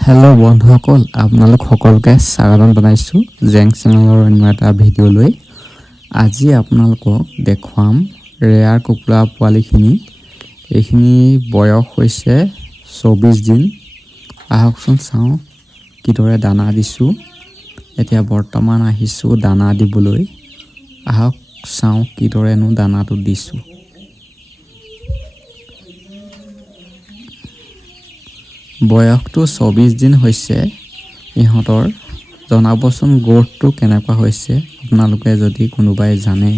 Hello' বন্ধুসকল, আপোনালোক সকলোকে স্বাগতম জনাইছোঁ জেং চেনেলৰ অন্য এটা ভিডিঅ'লৈ। আজি আপোনালোকক দেখুৱাম ৰেয়াৰ কুকুৰা পোৱালিখিনি। এইখিনি বয়স হৈছে 24 দিন। আহকচোন চাওঁ কিদৰে দানা দিছোঁ। এতিয়া বৰ্তমান আহিছোঁ দানা দিবলৈ। আহক চাওঁ কিদৰেনো দানাটো দিছোঁ। বয়সটো 24 দিন হৈছে ইহঁতৰ। জনাবচোন গ্ৰ'থটো কেনেকুৱা হৈছে, আপোনালোকে যদি কোনোবাই জানে